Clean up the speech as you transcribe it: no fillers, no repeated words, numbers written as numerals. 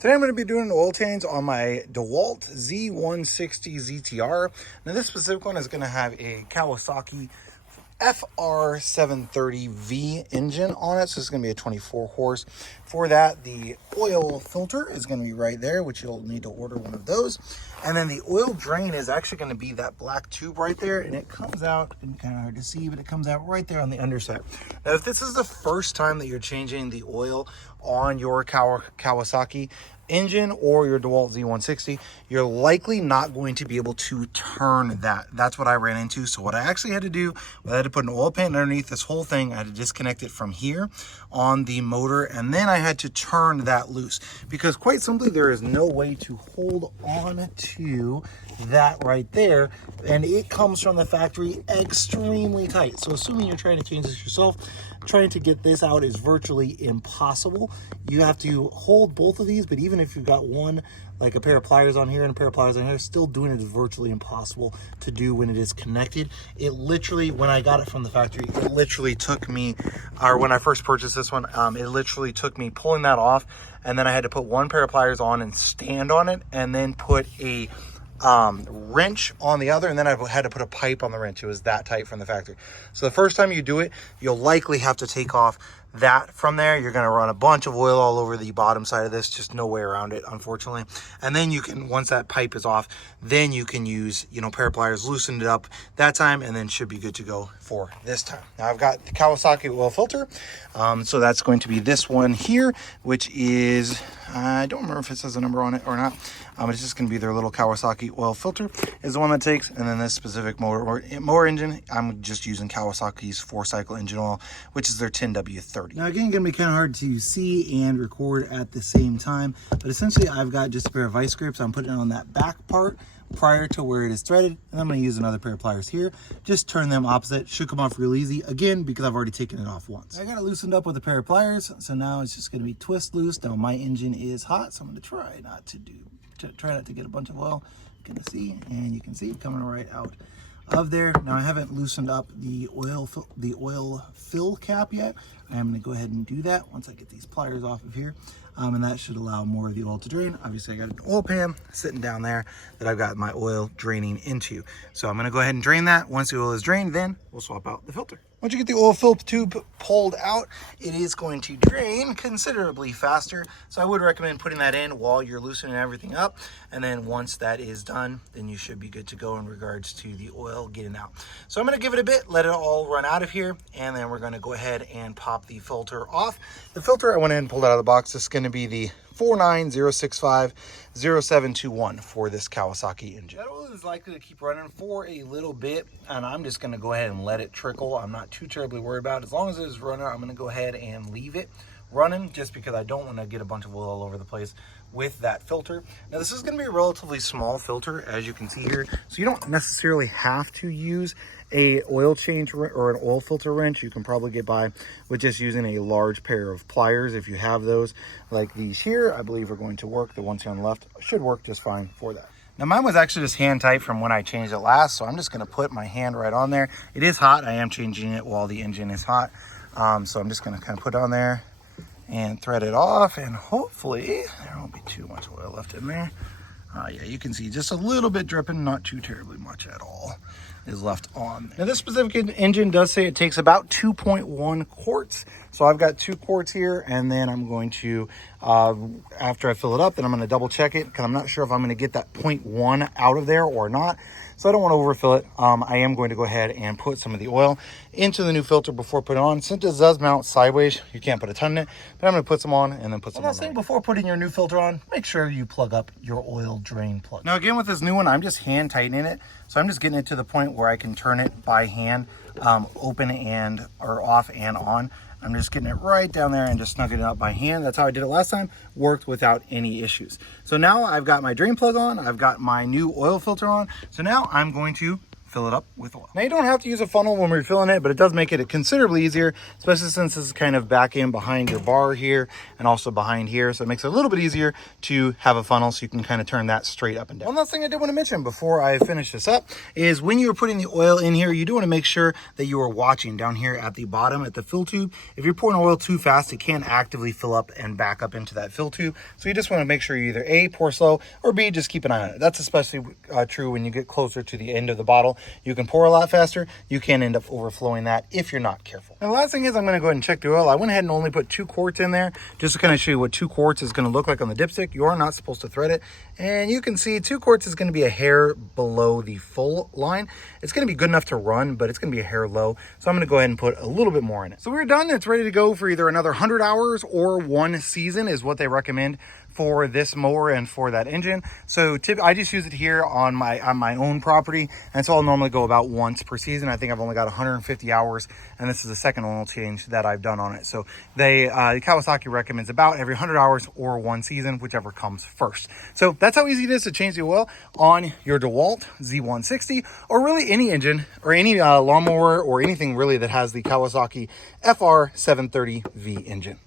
Today I'm going to be doing an oil change on my Dewalt Z160 ZTR. Now this specific one is going to have a Kawasaki FR730V engine on it, so it's going to be a 24 horse. For that, the oil filter is going to be right there, which you'll need to order one of those. And then the oil drain is actually going to be that black tube right there, and it comes out, and kind of hard to see, but it comes out right there on the underside. Now, if this is the first time that you're changing the oil on your Kawasaki engine or your DeWalt Z160, you're likely not going to be able to turn that. That's what I ran into. So what I actually had to do, I had to put an oil pan underneath this whole thing. I had to disconnect it from here on the motor, and then I had to turn that loose, because quite simply there is no way to hold on to that right there, and it comes from the factory extremely tight. So assuming you're trying to change this yourself, trying to get this out is virtually impossible. You have to hold both of these, but even if you've got one, like a pair of pliers on here and a pair of pliers on here, still doing it is virtually impossible to do when it is connected. It literally, when I got it from the factory, it literally took me, or when I first purchased this one, it literally took me pulling that off, and then I had to put one pair of pliers on and stand on it, and then put a wrench on the other, and then I had to put a pipe on the wrench. It was that tight from the factory. So the first time you do it, you'll likely have to take off that from there. You're going to run a bunch of oil all over the bottom side of this, just no way around it, unfortunately. And then you can, once that pipe is off, then you can use, pair of pliers, loosen it up that time, and then should be good to go for this time. Now I've got the Kawasaki oil filter, so that's going to be this one here, which is, I don't remember if it says a number on it or not. It's just going to be their little Kawasaki oil filter is the one that takes, and then this specific motor engine, I'm just using Kawasaki's 4-cycle engine oil, which is their 10W30. Now again, it's going to be kind of hard to see and record at the same time, but essentially I've got just a pair of vice grips. I'm putting it on that back part prior to where it is threaded, and I'm going to use another pair of pliers here. Just turn them opposite. Should come off real easy, again, because I've already taken it off once. I got it loosened up with a pair of pliers, so now it's just going to be twist loose. Now my engine is hot, so I'm going to try not to get a bunch of oil. You can see, and you can see it coming right out of there. Now I haven't loosened up the oil fill cap yet. I am going to go ahead and do that once I get these pliers off of here, and that should allow more of the oil to drain. Obviously I got an oil pan sitting down there that I've got my oil draining into, so I'm going to go ahead and drain that. Once the oil is drained, then we'll swap out the filter. Once you get the oil fill tube pulled out, it is going to drain considerably faster. So I would recommend putting that in while you're loosening everything up. And then once that is done, then you should be good to go in regards to the oil getting out. So I'm going to give it a bit, let it all run out of here, and then we're going to go ahead and pop the filter off. The filter I went ahead and pulled out of the box. This is going to be the 490650721 for this Kawasaki engine. That oil is likely to keep running for a little bit, and I'm just going to go ahead and let it trickle. I'm not too terribly worried about it. As long as it is running, I'm going to go ahead and leave it running, just because I don't want to get a bunch of oil all over the place with that filter. Now this is going to be a relatively small filter, as you can see here, so you don't necessarily have to use a oil change or an oil filter wrench. You can probably get by with just using a large pair of pliers if you have those. Like these here, I believe are going to work. The ones here on the left should work just fine for that. Now mine was actually just hand tight from when I changed it last, so I'm just going to put my hand right on there. It is hot. I am changing it while the engine is hot, so I'm just going to kind of put it on there and thread it off, and hopefully there won't be too much oil left in there. Yeah, you can see just a little bit dripping, not too terribly much at all is left on there. Now this specific engine does say it takes about 2.1 quarts. So I've got 2 quarts here, and then I'm going to, after I fill it up, then I'm going to double check it, because I'm not sure if I'm going to get that 0.1 out of there or not. So I don't want to overfill it. I am going to go ahead and put some of the oil into the new filter before putting it on. Since it does mount sideways, you can't put a ton in it, but I'm going to put some on and then put some on. Thing before putting your new filter on, make sure you plug up your oil drain plug. Now again, with this new one, I'm just hand tightening it. So I'm just getting it to the point where I can turn it by hand, open and or off and on. I'm just getting it right down there and just snugging it up by hand. That's how I did it last time. Worked without any issues. So now I've got my drain plug on. I've got my new oil filter on. So now I'm going to fill it up with oil. Now you don't have to use a funnel when we're filling it, but it does make it considerably easier, especially since this is kind of back in behind your bar here and also behind here. So it makes it a little bit easier to have a funnel so you can kind of turn that straight up and down. One last thing I did want to mention before I finish this up is when you're putting the oil in here, you do want to make sure that you are watching down here at the bottom at the fill tube. If you're pouring oil too fast, it can actively fill up and back up into that fill tube. So you just want to make sure you either A, pour slow, or B, just keep an eye on it. That's especially true when you get closer to the end of the bottle. You can pour a lot faster. You can end up overflowing that if you're not careful. And the last thing is I'm going to go ahead and check the oil. I went ahead and only put 2 quarts in there just to kind of show you what 2 quarts is going to look like on the dipstick. You are not supposed to thread it. And you can see 2 quarts is going to be a hair below the full line. It's going to be good enough to run, but it's going to be a hair low. So I'm going to go ahead and put a little bit more in it. So we're done. It's ready to go for either another 100 hours or 1 season is what they recommend for this mower and for that engine. So I just use it here on my own property, and so I'll normally go about once per season. I think I've only got 150 hours, and this is the second oil change that I've done on it. So Kawasaki recommends about every 100 hours or 1 season, whichever comes first. So that's how easy it is to change the oil on your Dewalt Z160, or really any engine or any lawnmower or anything really that has the Kawasaki FR730V engine.